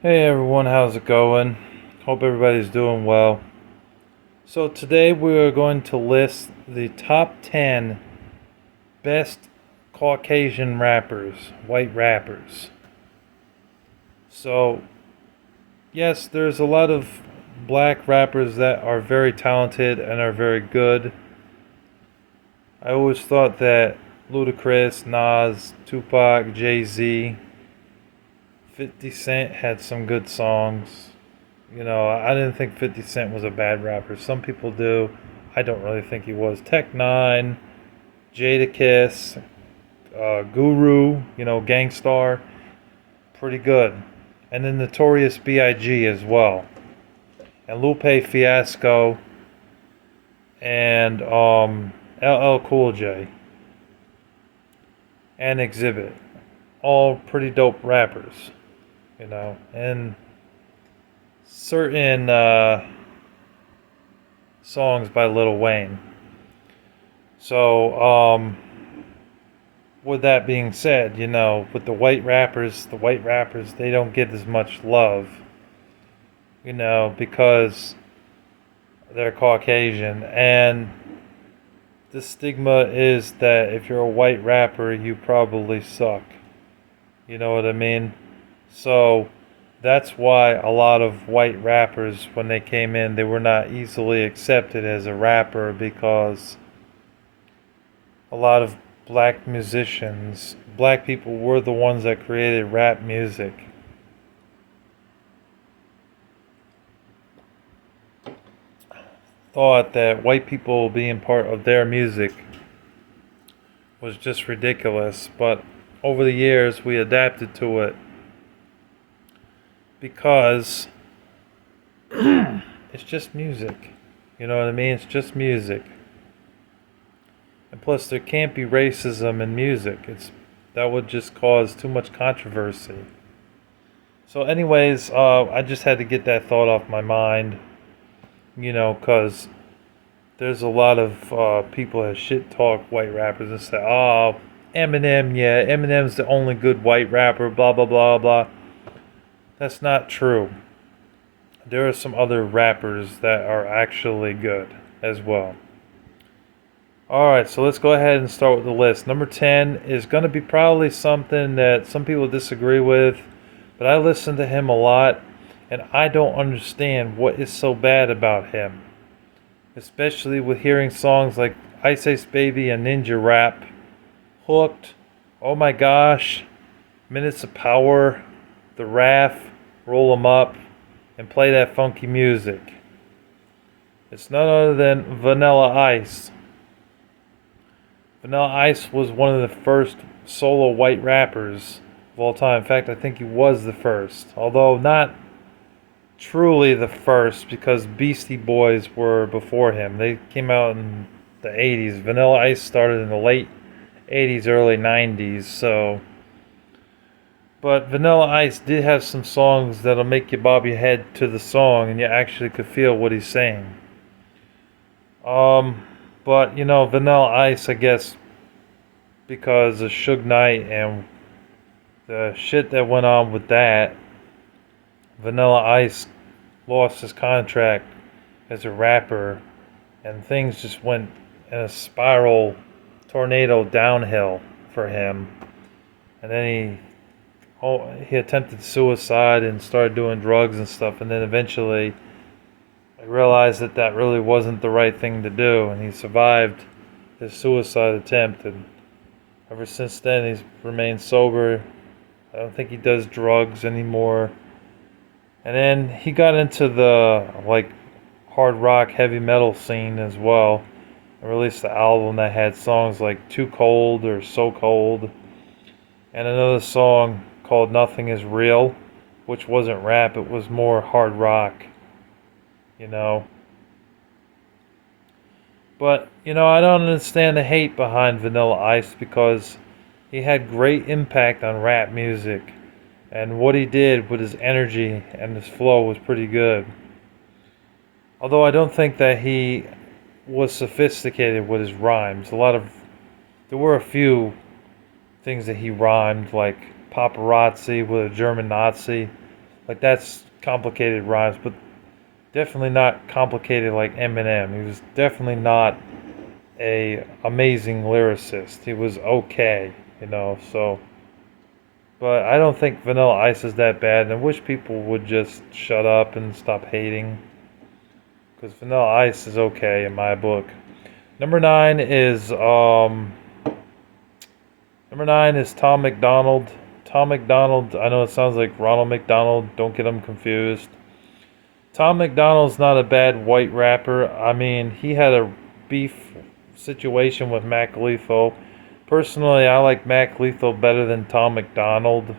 Hey everyone, how's it going? Hope everybody's doing well. So, today we are going to list the top 10 best Caucasian rappers, white rappers. So, yes, there's a lot of black rappers that are very talented and are very good. I always thought that Ludacris, Nas, Tupac, Jay-Z, 50 Cent had some good songs. I didn't think 50 Cent was a bad rapper. Some people do. I don't really think he was. Tech Nine, Jadakiss, Guru, Gangstar, pretty good. And then Notorious B.I.G. as well. And Lupe Fiasco and LL Cool J and Exhibit. All pretty dope rappers. And certain songs by Lil Wayne. So, with that being said, with the white rappers, they don't get as much love, because they're Caucasian. And the stigma is that if you're a white rapper, you probably suck. You know what I mean? So that's why a lot of white rappers, when they came in, they were not easily accepted as a rapper because a lot of black people were the ones that created rap music. Thought that white people being part of their music was just ridiculous, but over the years we adapted to it because it's just music. You know what I mean? It's just music. And plus, there can't be racism in music. That would just cause too much controversy. So, anyways, I just had to get that thought off my mind. Because there's a lot of people that shit talk white rappers and say, "Oh, Eminem, yeah, Eminem's the only good white rapper." Blah blah blah blah. That's not true. There are some other rappers that are actually good as well. Alright, so let's go ahead and start with the list. Number 10 is going to be probably something that some people disagree with, but I listen to him a lot, and I don't understand what is so bad about him. Especially with hearing songs like Ice Ice Baby and Ninja Rap, Hooked, Oh My Gosh, Minutes of Power, The Wrath, Roll 'em Up, and Play That Funky Music. It's none other than Vanilla Ice. Vanilla Ice was one of the first solo white rappers of all time. In fact, I think he was the first, although not truly the first because Beastie Boys were before him. They came out in the 80s. Vanilla Ice started in the late 80s, early 90s, so. But Vanilla Ice did have some songs that'll make you bob your head to the song and you actually could feel what he's saying. Um, but Vanilla Ice, I guess, because of Suge Knight and the shit that went on with that, Vanilla Ice lost his contract as a rapper, and things just went in a spiral, tornado downhill for him. And then he attempted suicide and started doing drugs and stuff, and then eventually I realized that that really wasn't the right thing to do, and he survived his suicide attempt, and ever since then he's remained sober. I don't think he does drugs anymore. And then he got into the hard rock heavy metal scene as well. And released the album that had songs like Too Cold or So Cold, and another song called Nothing Is Real, which wasn't rap, it was more hard rock, you know. But, I don't understand the hate behind Vanilla Ice because he had great impact on rap music. And what he did with his energy and his flow was pretty good. Although I don't think that he was sophisticated with his rhymes. There were a few things that he rhymed, like paparazzi with a German Nazi. Like that's complicated rhymes, but definitely not complicated like Eminem. He was definitely not a amazing lyricist. He was okay, so but I don't think Vanilla Ice is that bad, and I wish people would just shut up and stop hating, because Vanilla Ice is okay in my book. Number nine is Tom McDonald. Tom McDonald. I know it sounds like Ronald McDonald. Don't get them confused. Tom McDonald's not a bad white rapper. I mean, he had a beef situation with Mac Lethal. Personally, I like Mac Lethal better than Tom McDonald.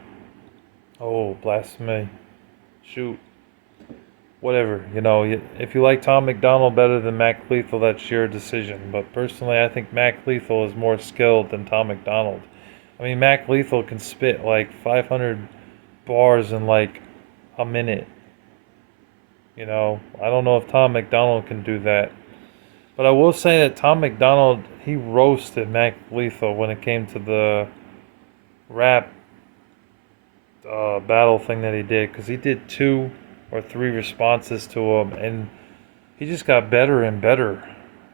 Oh, blasphemy. Shoot. Whatever, if you like Tom McDonald better than Mac Lethal, that's your decision. But personally, I think Mac Lethal is more skilled than Tom McDonald. I mean, Mac Lethal can spit like 500 bars in like a minute. I don't know if Tom McDonald can do that. But I will say that Tom McDonald, he roasted Mac Lethal when it came to the rap battle thing that he did, because he did 2 or 3 responses to him, and he just got better and better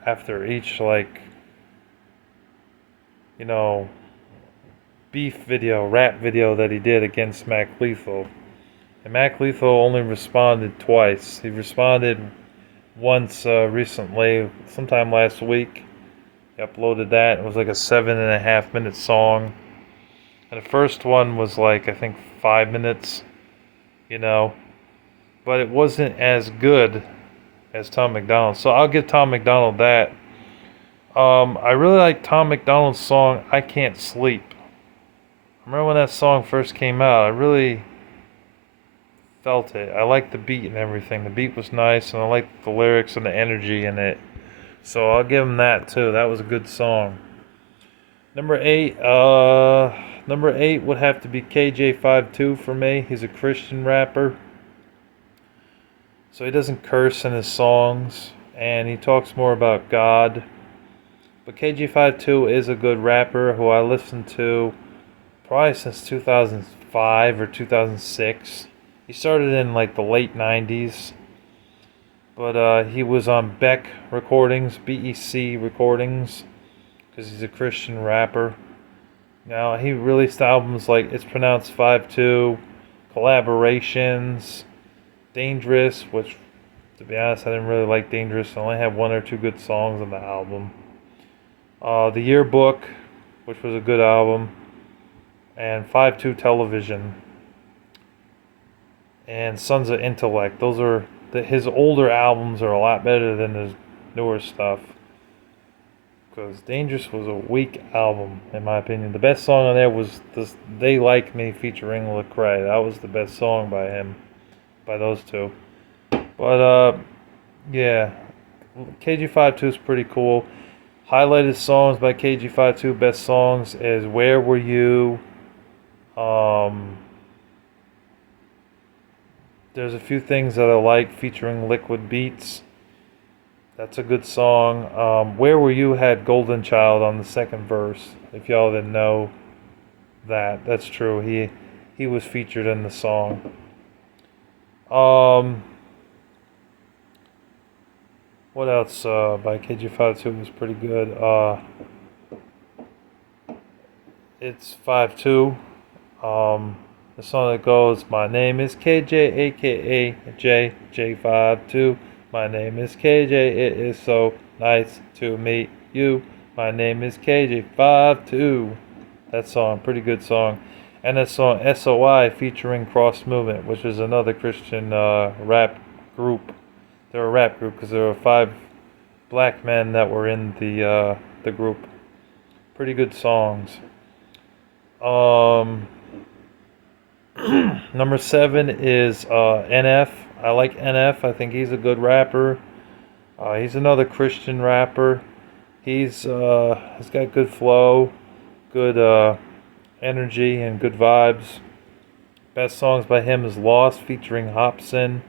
after each, like, you know, rap video that he did against Mac Lethal. And Mac Lethal only responded twice. He responded once recently, sometime last week. He uploaded that. It was like a 7.5 minute song. And the first one was like, I think, 5 minutes, but it wasn't as good as Tom McDonald. So I'll give Tom McDonald that. I really like Tom McDonald's song, I Can't Sleep. I remember when that song first came out, I really felt it. I liked the beat and everything. The beat was nice, and I liked the lyrics and the energy in it. So I'll give him that too. That was a good song. Number eight would have to be KJ52 for me. He's a Christian rapper, so he doesn't curse in his songs, and he talks more about God. But KJ52 is a good rapper who I listened to probably since 2005 or 2006. He started in like the late 90s, but he was on Beck Recordings, BEC Recordings, because he's a Christian rapper. Now, he released albums like It's Pronounced 5-2, Collaborations, Dangerous, which, to be honest, I didn't really like Dangerous. I only had 1 or 2 good songs on the album. The Yearbook, which was a good album, and 5-2 Television, and Sons of Intellect. His older albums are a lot better than his newer stuff, because Dangerous was a weak album, in my opinion. The best song on there was They Like Me featuring Lecrae. That was the best song by him, by those two. But, yeah, KG52 is pretty cool. Highlighted songs by KG52, best songs, is Where Were You? There's a few things that I like featuring Liquid Beats. That's a good song. Where Were You had Golden Child on the second verse. If y'all didn't know that, that's true. He was featured in the song. What else by KG52 was pretty good? It's 5-2. The song that goes, my name is KJ, aka J52. My name is KJ, it is so nice to meet you. My name is KJ52. That song, pretty good song. And that song SOI featuring Cross Movement, which is another Christian rap group. They're a rap group because there were 5 black men that were in the group. Pretty good songs. Number 7 is NF. I like NF. I think he's a good rapper. He's another Christian rapper. He's got good flow, good energy, and good vibes. Best songs by him is Lost featuring Hopsin,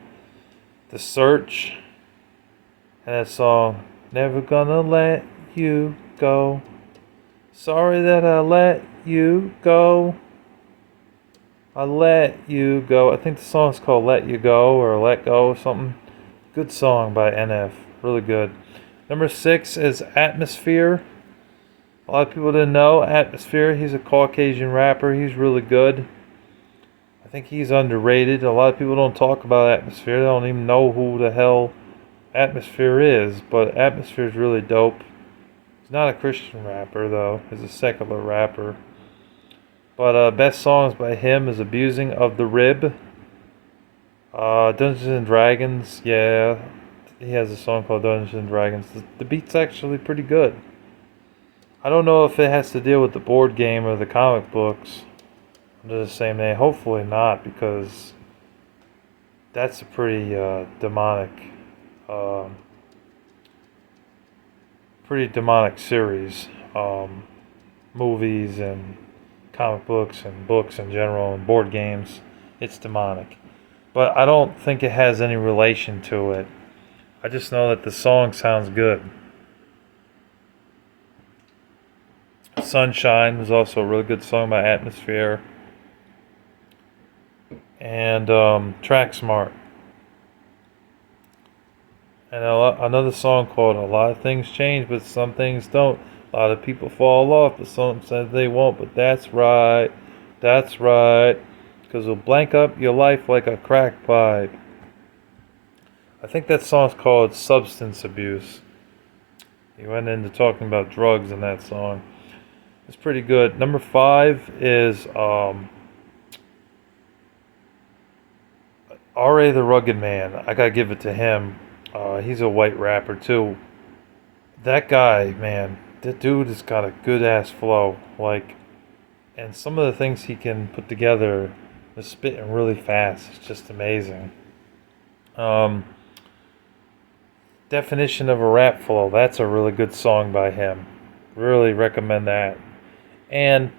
The Search, and that song Never Gonna Let You Go. Sorry that I let you go. I Let You Go. I think the song's called Let You Go or Let Go or something. Good song by NF. Really good. Number 6 is Atmosphere. A lot of people didn't know Atmosphere. He's a Caucasian rapper. He's really good. I think he's underrated. A lot of people don't talk about Atmosphere. They don't even know who the hell Atmosphere is. But Atmosphere is really dope. He's not a Christian rapper, though. He's a secular rapper. But best songs by him is Abusing of the Rib. Dungeons and Dragons, yeah. He has a song called Dungeons and Dragons. The beat's actually pretty good. I don't know if it has to deal with the board game or the comic books under the same name. Hopefully not, because that's a um, pretty demonic series. Movies and comic books and books in general and board games. It's demonic. But I don't think it has any relation to it. I just know that the song sounds good. Sunshine was also a really good song by Atmosphere. And Track Smart. And another song called A Lot of Things Change, but some things don't. A lot of people fall off, but some said they won't. But that's right. That's right. Because it'll blank up your life like a crack pipe. I think that song's called Substance Abuse. He went into talking about drugs in that song. It's pretty good. Number 5 is R.A. the Rugged Man. I gotta give it to him. He's a white rapper too. That guy, man, that dude has got a good ass flow. And some of the things he can put together is spitting really fast. It's just amazing. Um, Definition of a Rap Flow. That's a really good song by him. Really recommend that. And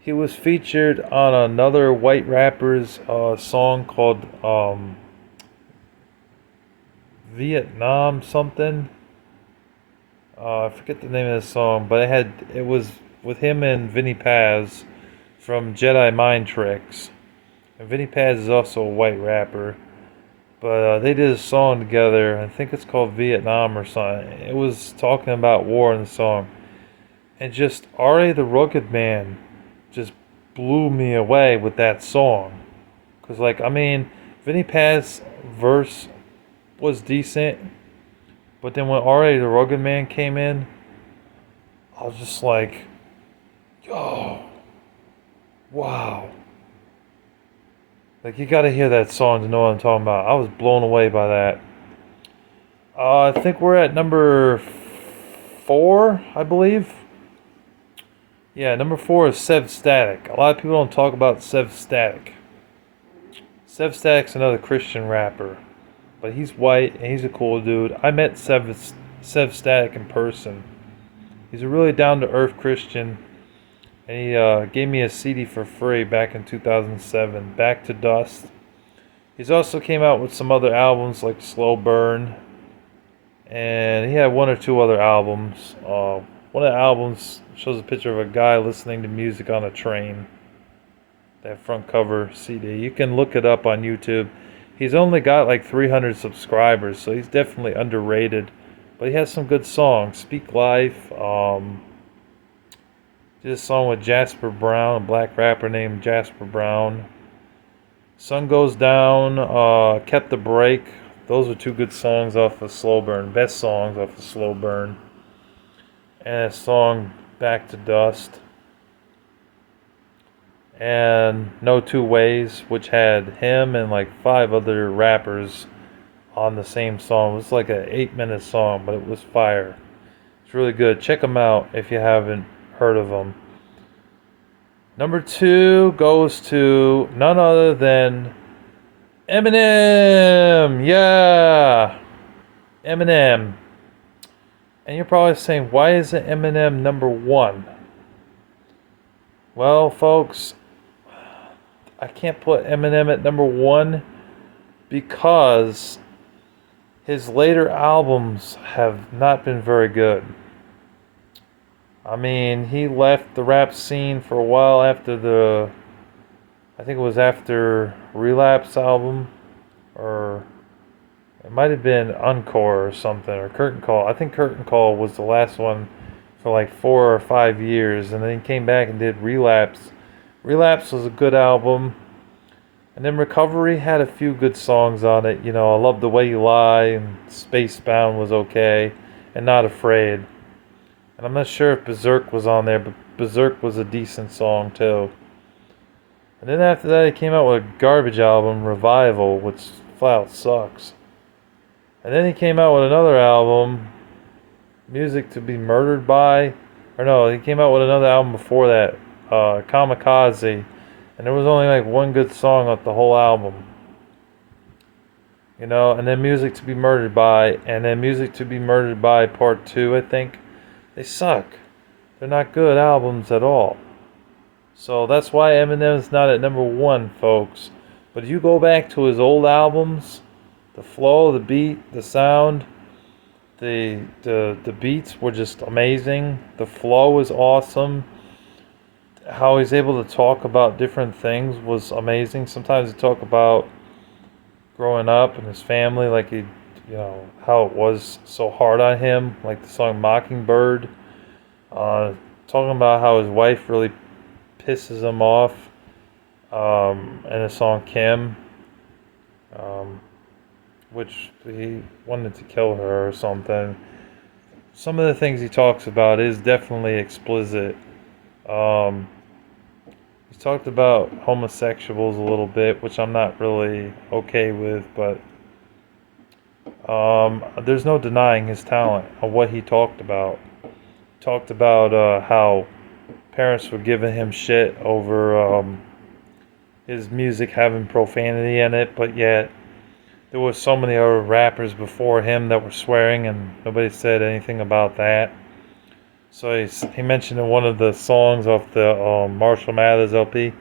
he was featured on another white rapper's song called Vietnam something. I forget the name of the song, but it was with him and Vinny Paz from Jedi Mind Tricks. And Vinny Paz is also a white rapper, but they did a song together. I think it's called Vietnam or something. It was talking about war in the song, and just R.A. the Rugged Man just blew me away with that song. Cause Vinny Paz verse was decent, but then when R.A. the Rugged Man came in, I was just like, yo, wow. Like, you gotta hear that song to know what I'm talking about. I was blown away by that. I think we're at number 4, I believe. Yeah, number 4 is Sev Static. A lot of people don't talk about Sev Static. Sev Static's another Christian rapper, but he's white and he's a cool dude. I met Sev Static in person. He's a really down to earth Christian, and he gave me a CD for free back in 2007, Back to Dust. He's also came out with some other albums like Slow Burn, and he had one or two other albums. One of the albums shows a picture of a guy listening to music on a train. That front cover CD. You can look it up on YouTube. He's only got like 300 subscribers, so he's definitely underrated. But he has some good songs. Speak Life. Did a song with Jasper Brown, a black rapper named Jasper Brown. Sun Goes Down. Kept the Break. Those are two good songs off of Slow Burn. Best songs off of Slow Burn. And a song Back to Dust. And No Two Ways, which had him and like 5 other rappers on the same song. It was like an 8-minute song, but it was fire. It's really good. Check them out if you haven't heard of them. Number 2 goes to none other than Eminem. Yeah, Eminem. And you're probably saying, why isn't Eminem number 1? Well, folks, I can't put Eminem at number 1 because his later albums have not been very good. I mean, he left the rap scene for a while after I think it was after Relapse album, or it might have been Encore or something, or Curtain Call. I think Curtain Call was the last one for like 4 or 5 years, and then he came back and did Relapse. Relapse was a good album, and then Recovery had a few good songs on it. You know, I Love the Way You Lie, and Spacebound was okay, and Not Afraid. And I'm not sure if Berserk was on there, but Berserk was a decent song too. And then after that, he came out with a garbage album, Revival, which flat out sucks. And then he came out with another album, Music to Be Murdered By. Or no, he came out with another album before that, Kamikaze. And there was only like one good song on the whole album. You know, and then Music to Be Murdered By, and then Music to Be Murdered By Part 2, I think. They suck. They're not good albums at all. So that's why Eminem's not at number one, folks. But if you go back to his old albums, the flow, the beat, the sound, the beats were just amazing. The flow was awesome. How he's able to talk about different things was amazing. Sometimes he talk about growing up and his family, like how it was so hard on him, like the song Mockingbird. Talking about how his wife really pisses him off, and the song Kim, which he wanted to kill her or something. Some of the things he talks about is definitely explicit. He talked about homosexuals a little bit, which I'm not really okay with, but there's no denying his talent of what he talked about. He talked about how parents were giving him shit over his music having profanity in it, but yet there were so many other rappers before him that were swearing, and nobody said anything about that. So he mentioned in one of the songs off the Marshall Mathers LP,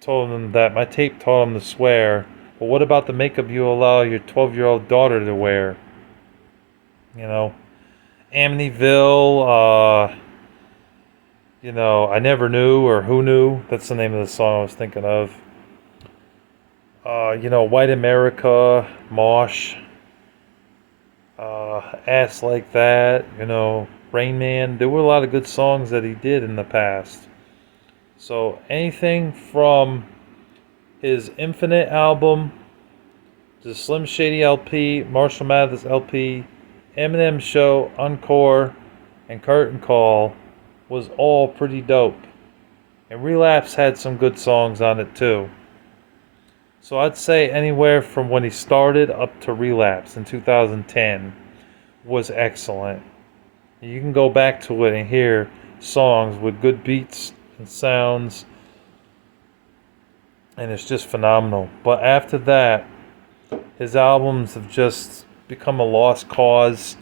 told him that my tape taught him to swear, but what about the makeup you allow your 12-year-old daughter to wear? You know, Amityville, I Never Knew, or Who Knew? That's the name of the song I was thinking of. White America, Mosh, Ass Like That, Rain Man. There were a lot of good songs that he did in the past. So anything from his Infinite album, the Slim Shady LP, Marshall Mathers LP, Eminem Show, Encore, and Curtain Call was all pretty dope. And Relapse had some good songs on it too. So I'd say anywhere from when he started up to Relapse in 2010 was excellent. You can go back to it and hear songs with good beats and sounds, and it's just phenomenal. But after that, his albums have just become a lost cause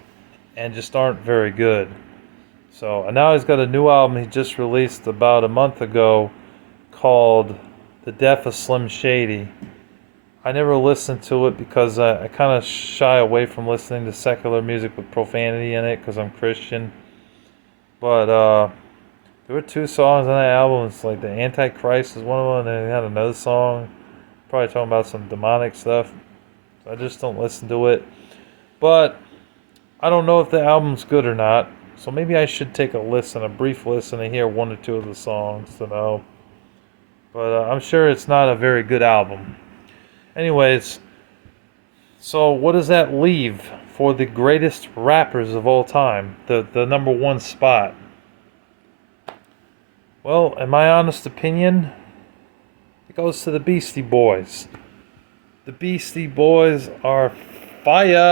and just aren't very good. So, and now he's got a new album he just released about a month ago called The Death of Slim Shady. I never listened to it because I kind of shy away from listening to secular music with profanity in it because I'm Christian. But there were two songs on that album. It's like The Antichrist is one of them, and they had another song probably talking about some demonic stuff. I just don't listen to it. But I don't know if the album's good or not. So maybe I should take a brief listen, and hear one or two of the songs to know. But I'm sure it's not a very good album. Anyways, so what does that leave for the greatest rappers of all time? The number one spot. Well, in my honest opinion, it goes to the Beastie Boys. The Beastie Boys are fire!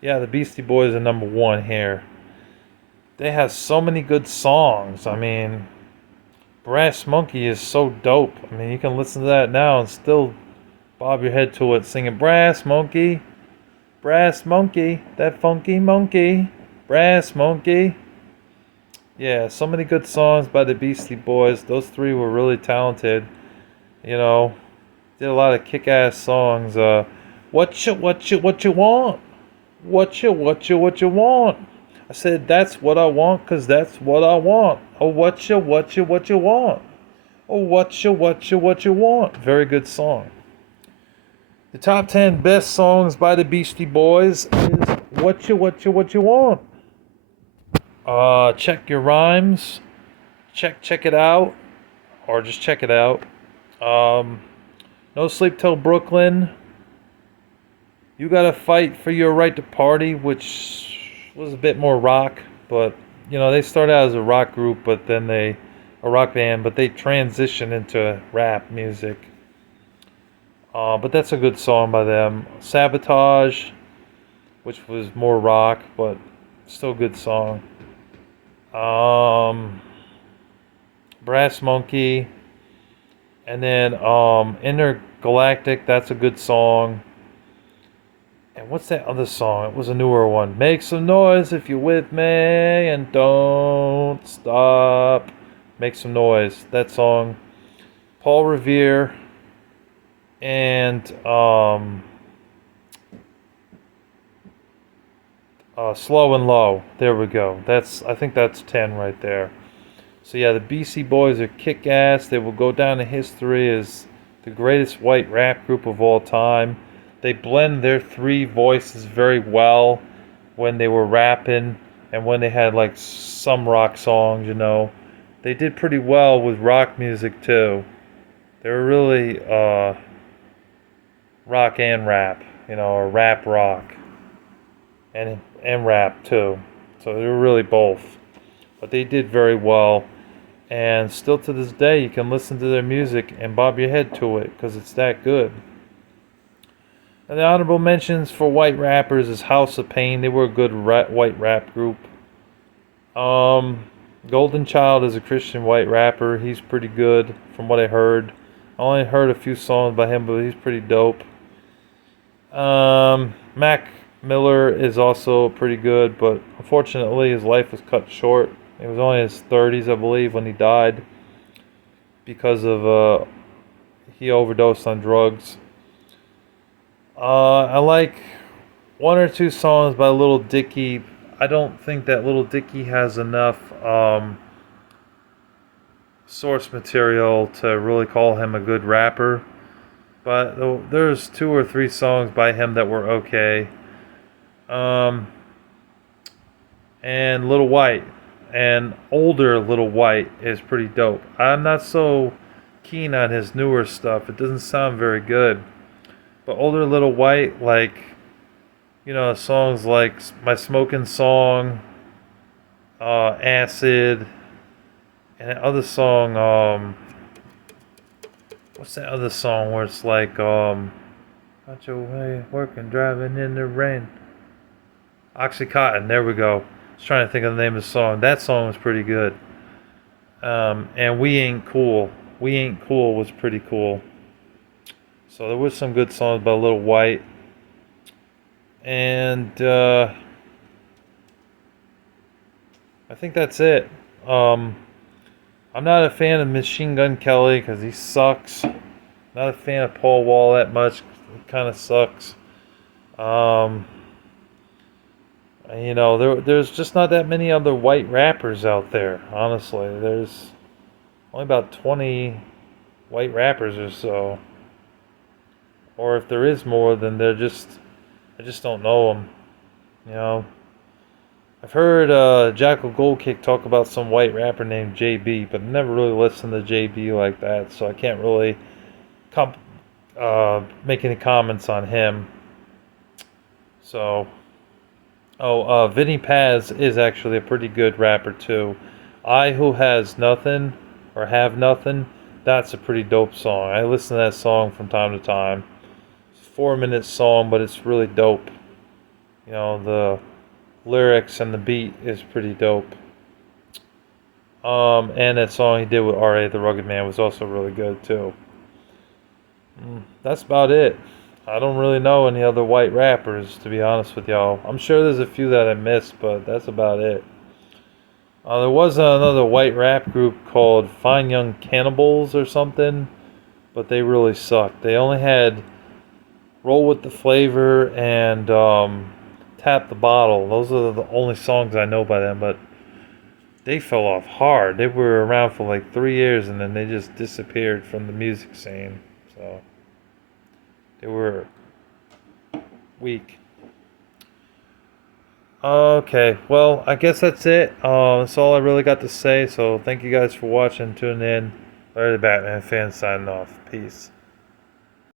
Yeah, the Beastie Boys are number one here. They have so many good songs. I mean, Brass Monkey is so dope. I mean, you can listen to that now and still bob your head to it, singing Brass Monkey, that funky monkey, Brass Monkey. Yeah, so many good songs by the Beastie Boys. Those three were really talented. Did a lot of kick-ass songs. What you want? What you want? I said, that's what I want, 'cause that's what I want. Oh, what you want? Oh, what you want? Very good song. The top 10 best songs by the Beastie Boys is what you want. Check your rhymes. Check it out, or just check it out. Um, No Sleep Till Brooklyn. You Gotta Fight for Your Right to Party, which was a bit more rock, but they started out as a rock group, but then a rock band, but they transitioned into rap music. But that's a good song by them. Sabotage, which was more rock, but still a good song. Um, Brass Monkey, and then Intergalactic. That's a good song. And what's that other song? It was a newer one. Make some noise if you're with me and don't stop. Make some noise. That song. Paul Revere and Slow and Low. There we go. I think that's 10 right there. So yeah, the BC Boys are kick-ass. They will go down in history as the greatest white rap group of all time. They blend their three voices very well when they were rapping and when they had like some rock songs. They did pretty well with rock music too. They were really rock and rap, or rap rock and rap too. So they were really both. But they did very well. And still to this day, you can listen to their music and bob your head to it because it's that good. And the honorable mentions for white rappers is House of Pain. They were a good white rap group. Golden Child is a Christian white rapper. He's pretty good from what I heard. I only heard a few songs by him, but he's pretty dope. Mac Miller is also pretty good, but unfortunately his life was cut short. He was only in his 30s, I believe, when he died because of he overdosed on drugs. I like one or two songs by Little Dicky. I don't think that Little Dicky has enough source material to really call him a good rapper. But there's two or three songs by him that were okay. And Little White. And older Little White is pretty dope. I'm not so keen on his newer stuff. It doesn't sound very good. But older Little White, like, songs like My Smoking Song, Acid, and that other song, what's that other song where it's like, out your way, working, driving in the rain. Oxycontin, there we go. I was trying to think of the name of the song. That song was pretty good. And We Ain't Cool. We Ain't Cool was pretty cool. So there was some good songs by Little White. And I think that's it. I'm not a fan of Machine Gun Kelly because he sucks. Not a fan of Paul Wall that much. He kind of sucks. There's just not that many other white rappers out there, honestly. There's only about 20 white rappers or so. Or if there is more, then I just don't know them. I've heard Jackal Goldkick talk about some white rapper named JB, but I never really listened to JB like that, so I can't really make any comments on him. So... Vinny Paz is actually a pretty good rapper too. I Who Has Nothing or Have Nothing, that's a pretty dope song. I listen to that song from time to time. It's a 4-minute song, but it's really dope. The lyrics and the beat is pretty dope. And that song he did with R.A. the Rugged Man was also really good too. That's about it. I don't really know any other white rappers, to be honest with y'all. I'm sure there's a few that I missed, but that's about it. There was another white rap group called Fine Young Cannibals or something, but they really sucked. They only had Roll With the Flavor and Tap the Bottle. Those are the only songs I know by them, but they fell off hard. They were around for like 3 years and then they just disappeared from the music scene. So they were weak. Okay, well, I guess that's it. That's all I really got to say. So thank you guys for watching, tuning in. Larry the Batman fan signing off. Peace.